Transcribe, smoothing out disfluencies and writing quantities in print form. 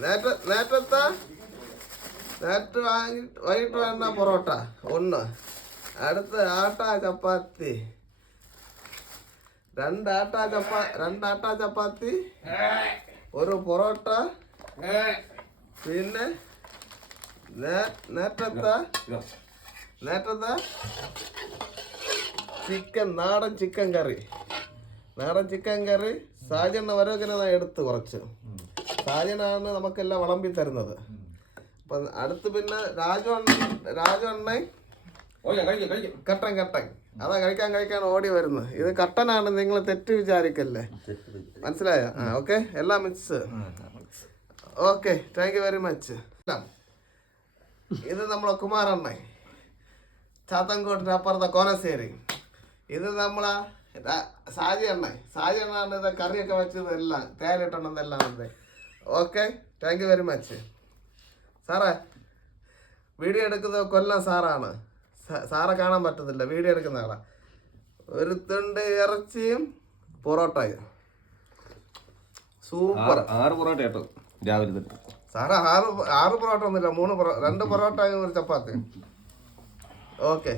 നേരത്തെ വൈകിട്ട് വേണ്ട പൊറോട്ട ഒന്ന്. അടുത്ത് ആട്ടാ ചപ്പാത്തി, രണ്ടാട്ടാ ചപ്പാത്തി, ഒരു പൊറോട്ട, പിന്നെ നേരത്തെ നാടൻ ചിക്കൻ കറി. സാജന വരവിനെ എടുത്ത് കുറച്ച്. സാജനാണ് നമുക്കെല്ലാം വിളമ്പി തരുന്നത്. അപ്പം അടുത്ത് പിന്നെ രാജു അണ്ണ കട്ടൻ അതാ കഴിക്കാൻ ഓടി വരുന്നത്. ഇത് കട്ടനാണ്, നിങ്ങൾ തെറ്റ് വിചാരിക്കല്ലേ, മനസ്സിലായോ? ഓക്കെ, എല്ലാം mix. Okay, thank you very much. ഇത് നമ്മളെ കുമാരണ്ണ, ചാത്തൻകോട്ടിന് അപ്പുറത്തെ കോനശ്ശേരി. ഇത് നമ്മളെ സാജി അണ്ണാണ് ഇത് കറിയൊക്കെ വെച്ചത്, എല്ലാം തേലിട്ടുണ്ടെന്നെല്ലാം ഉണ്ട്. Okay, thank you very much. സാറേ, വീഡിയോ എടുക്കുന്നത് കൊല്ലം സാറാണ്. സാറെ കാണാൻ പറ്റത്തില്ല, വീഡിയോ എടുക്കുന്ന ആളാ. ഒരു തുണ്ട് ഇറച്ചിയും പൊറോട്ടയും സൂപ്പർ. 6 പൊറോട്ട കേട്ടോ രാവിലെ. സാറേ, 6 പൊറോട്ട ഒന്നുമില്ല, 2 പൊറോട്ടയും ഒരു ചപ്പാത്തി. ഓക്കെ.